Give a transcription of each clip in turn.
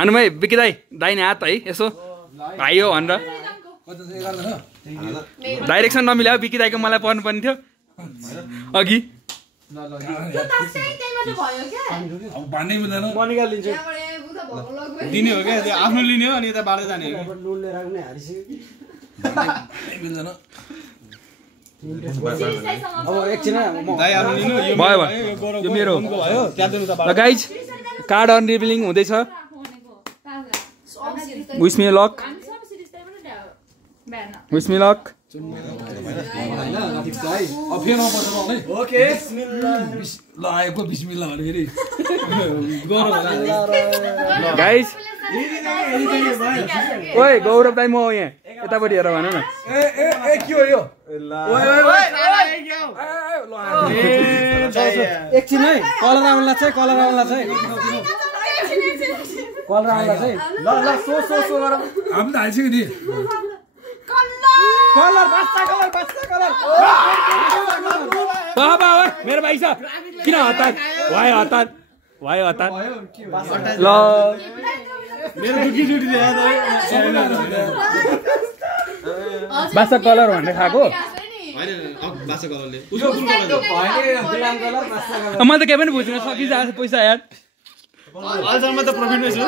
भाइ बिकी दाहिने हात है यसो भाइ हो भनेर डाइरेक्सन नमिल्यो बिकी दाइको मलाई पर्नु पर्ने थियो अघि दिने हो क्या आफ्नो लिने हो अनि यता बाँड्दै जाने हो अब एकछिन यो मेरो गाइज कार्ड अनरिभिलिङ हुँदैछ wish me luck wish me luck guys ओए गौरव दाइ म यहाँ यतापट्टि हेर भन न एकछिन है कलर आउला चाहिँ कलर आउला चाहिँ कलर आउला चाहिँ ल ल सो गरौँ हामी त हाल्छ नि कलर बास्ता कलर बाबा मेरो भाइ छ किन हतार भयो हतार ल मेरो दुखी जुटी दिए बासा कलर भनेर खाएको बासा कलरले मैले त केही पनि बुझ्दिनँ सकिरहेको छ पैसा यार अझमा त प्रफिटमै छु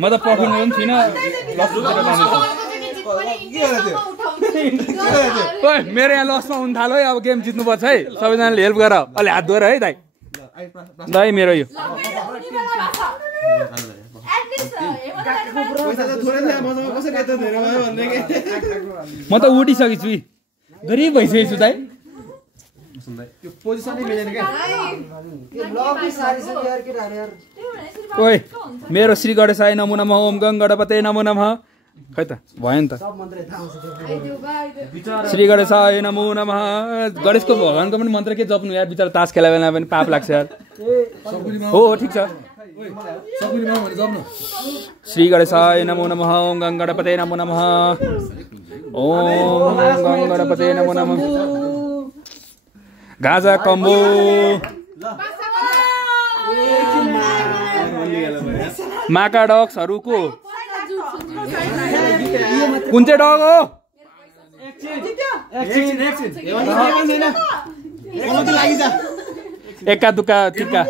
म त प्रफिटमा पनि थिइनँ ओए मेरो यहाँ लसमा हुन थाल्यो है अब गेम जित्नुपर्छ है सबैजनाले हेल्प गर अलि हात धोएर है दाइ दाइ मेरो यो म त उठिसकेको छु गरिब भइसकेको छु दाइ ओए मेरो श्री गणेशाय नमो नमः ओम गङ गणपते नमो नमः खै त भयो नि त श्री गणेशाय नमो नमः गणेशको भगवानको पनि मन्त्र के जप्नु यार बिचरा तास खेला बेला पनि पाप लाग्छ यार हो ठिक छ श्री गणेशाय नमो नमः ओम गङ गणपते नमो नमः ओम गङ गणपते नमो नमः गाजा कम्बो माका डक्सहरूको कुन चाहिँ डग हो एका दुका टिका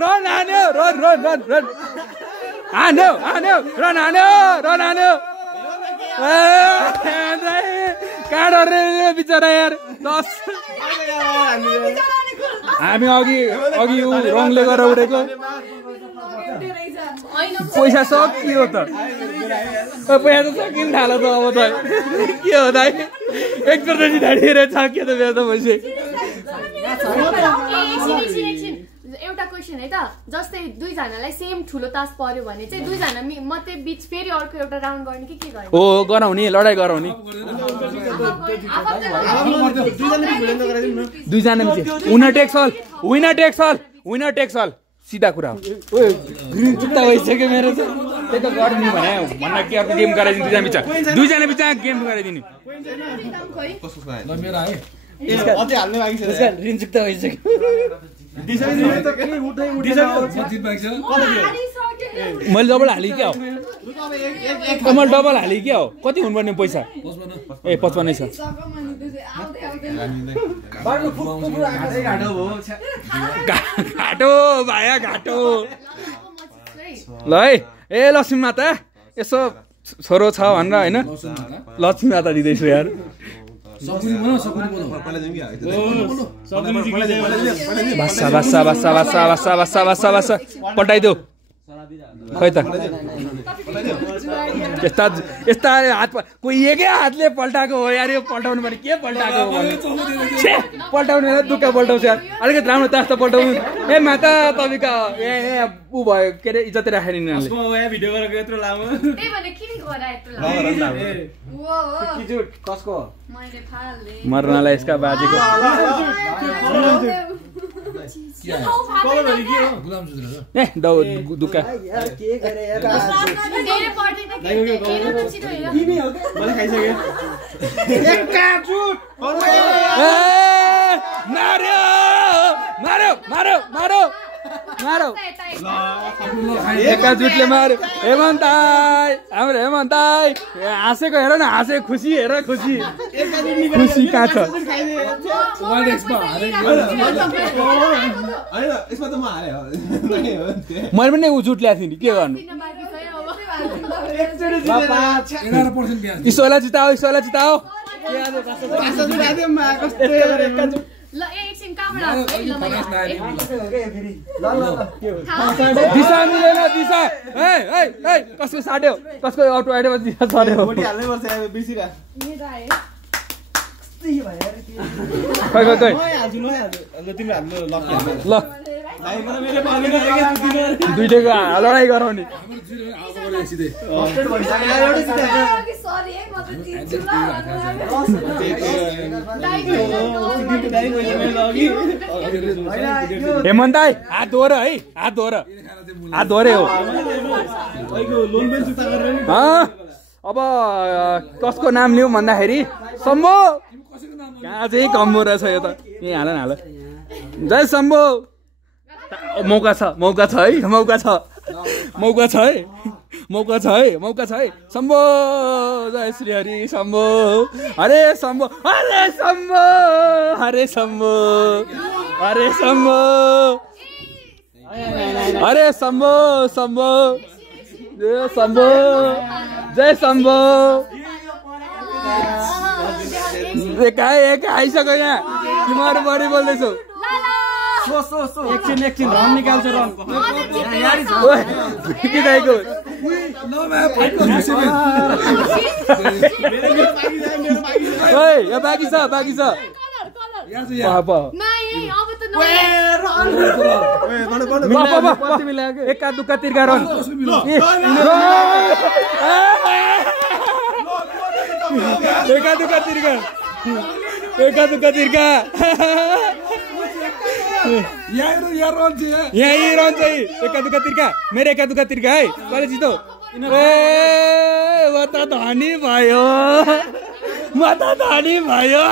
रन हान्यो रन हान्यो काँडहरू बिचरा यार 10 हामी अघि रङले गरेर उडेको पैसा सकियो त पैसा त सकिन थाल्यो त अब त के हो दाइ एकचोटि ढाडिएर छाकियो त मेरो त पैसा एउटा क्वेशन है त जस्तै दुईजनालाई सेम ठुलो तास पर्यो भने चाहिँ दुईजना मध्ये बीच फेरि अर्को एउटा राउन्ड गर्ने कि के गर्ने हो गराउने लडाई गराउने दुईजना विनर टेक्स अल सिधा कुरा हो ओए ग्रिन जुत्ता भइसक्यो मेरो त त्यही त गर्ने भने भन्न के अर्को गेम गराइदिनु दुईजना बिचमा गेम गराइदिनु ग्रिन जुत्ता भइसक्यो मैले डबल हालेँ क्या हो मैले डबल हालेँ क्या हो कति हुनुपर्ने पैसा ए 55 छ घाटो भाया घाटो ल है ए लक्ष्मी माता यसो छोरो छ भनेर होइन लक्ष्मी माता दिँदैछु यार बासा पल्टाइदेऊ खै त यस्ता हात कोही एकै हातले पल्टाएको हो यार यो पल्टाउनु पर्ने के पल्टाएको हो पल्टाउनु दुःख पल्टाउँछ यार अलिकति राम्रो तास त पल्टाउनु ए माता तपाईँको ए ऊ भयो के अरे इज्जत राखेर भिडियो गरेको यत्रो लामो कसको मर्नलाई यसका बाजेको ए दुका मैले खाइसकेँ मारो मारो मारो मारो एका जुटले मारो हेमन्त दाइ हाम्रो हेमन्त दाइ हाँसेको हेर न हाँसे खुसी हेर खुसी खुसी कहाँ छ मैले पनि ऊ जुट ल्याएको थिएँ नि के गर्नु ईश्वरलाई जिताओ ईश्वरलाई जिताओ ल एकछिन कहाँबाट दिशा मिलेन दिशा कसको साट्यो कसको अटो आइडियो दिशा सर्यो खै ल दुईटैको लडाइँ गराउने हेमन्त दाइ हात धोर है हात धोर हात धोरे हो अब कसको नाम लिउँ भन्दाखेरि शम्भु कहाँ चाहिँ कम्बो रहेछ यो त यहीँ हाल न हाल जय शम्भु मौका छ मौका छ है मौका छ मौका छ है मौका छ है मौका छ है शम्भु जय श्री हरि शम्भु हरे शम्भु हरे शम्भु हरे शम्भु हरे शम्भु हरे शम्भु शम्भु जय शम्भु जय शम्भु एक आइसक्यो यहाँ तिमीहरू बढी बोल्दैछौ एकछिन रन निकाल्छ रन बाँकी छ बाँकी छ एका दुक्का तिर्का रन एका दुक्का तिर्का एका दुक्का तिर्का यही रन चाहिँ एका दुक्का तिर्का मेरो एका दुक्का तिर्का है कसले जित्यो ए म त धनी भयो म त धनी भयो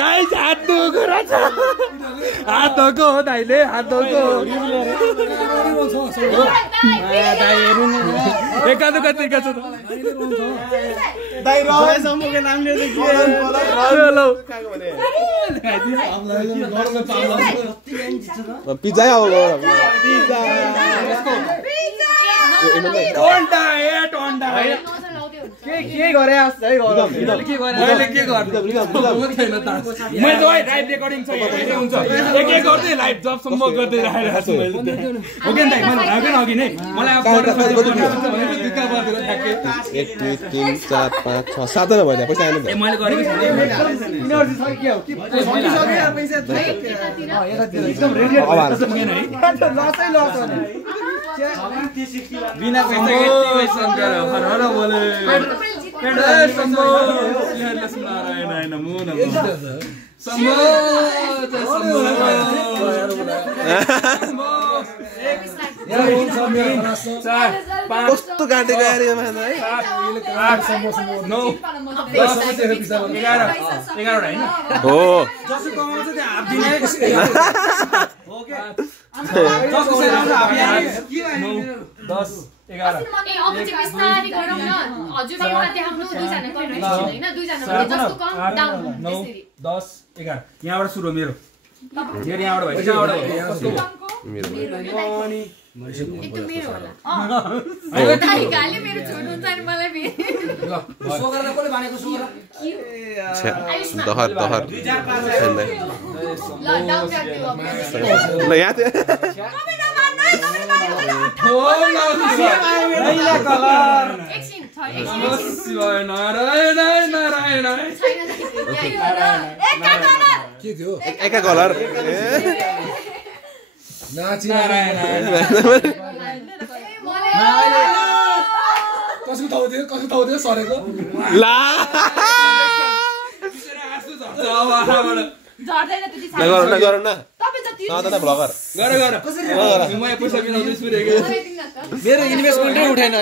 गाइस हात दुखो रहेछ हात धोको हो दाइले हात धोको एका दुक्का तिर्का छ पिज्जा के गरे है मैले के गर्नु मैले लाइभ रेकर्डिङ छ हुन्छ एक गर्दै लाइभ जबसम्म गर्दै राखेको छु मैले हो कि दाइ मैले भागेन अघि नै मलाई अब 1 2 3 4 5 6 7 जना भयो पैसा आएन मैले गरेको छु इनर्जी छ के हो कि पैसा एकदम रेडी लसै लस बिना पैसा यति पैसा हर बोले शम्भु नारायण नमो नमः शम्भु कस्तो गाडी गएर है 8 9 10 11 हैन हो जसो कमाउँछ त्यो हाफ दिने हो के जसको चाहिँ राम्रो हाफ 9 10 11 अब चाहिँ बिस्तारै गरौँ न हजुर एउटा देखाउनु दुईजना गर्नु हैन दुईजना भने जस्तो कम डाउन 9 10 11 यहाँबाट सुरु मेरो यहाँबाट भयो कहाँबाट मेरो एकदम मेरो होला दाइ गाले मेरो छोड्नु हुन्छ नि मलाई फेरि सोगरले कसले भनेको सोगर दहर दहर ल डाउन गर्दिउ अब ल यहाँ एकछिन शिवाय नारायण नारायण के थियो एका कलर नाची नारायण कसको थाउ थियो सरेको ला झर्दैन त्यति गर न तपाई जति ब्लगर गर म पैसा बिनाउँदैछु रे मेरो इन्भेस्टमेन्टै उठेन